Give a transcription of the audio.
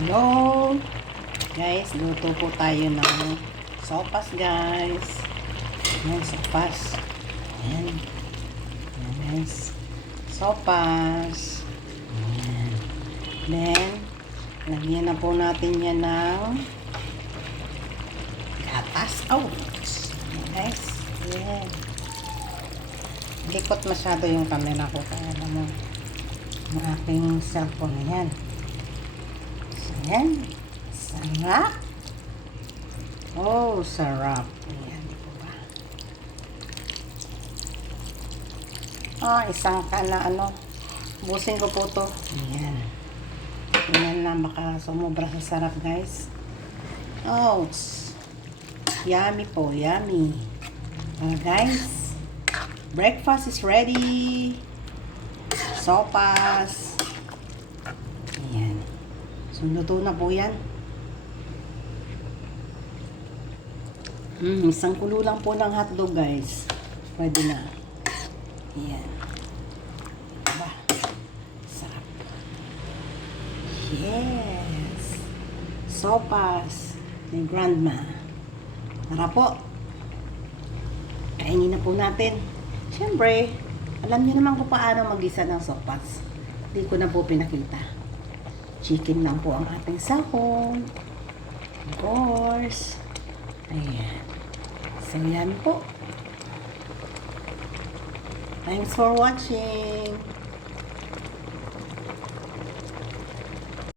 Hello! Guys, luto po tayo ng sopas, guys. Ayan, sopas. Ayan. Ayan, guys. Sopas. Ayan. Then, lagyan na po natin yan ng gatas. Oh! Ayan, guys. Ayan. Likot masyado yung camera ko. Kaya naman, yung aking cellphone. Ayan. Ayan. Sarap. Oh, sarap. Ayan, di po ba? Isang na busin ko po to. Ayan. Ayan lang, baka sumobra sa sarap, guys. Oh, yummy po, yummy. Guys, breakfast is ready. Sopas. Ayan. So, luto na po yan. Isang kulo lang po ng hotdog, guys. Pwede na. Ayan. Diba? Sarap. Yes. Sopas ni Grandma. Tara po. Kainin na po natin. Siyempre, alam niyo naman kung paano mag-isa ng sopas. Hindi ko na po pinakita. Chicken lang po ang ating sahog. Of course. Ayan. So, yan po. Thanks for watching.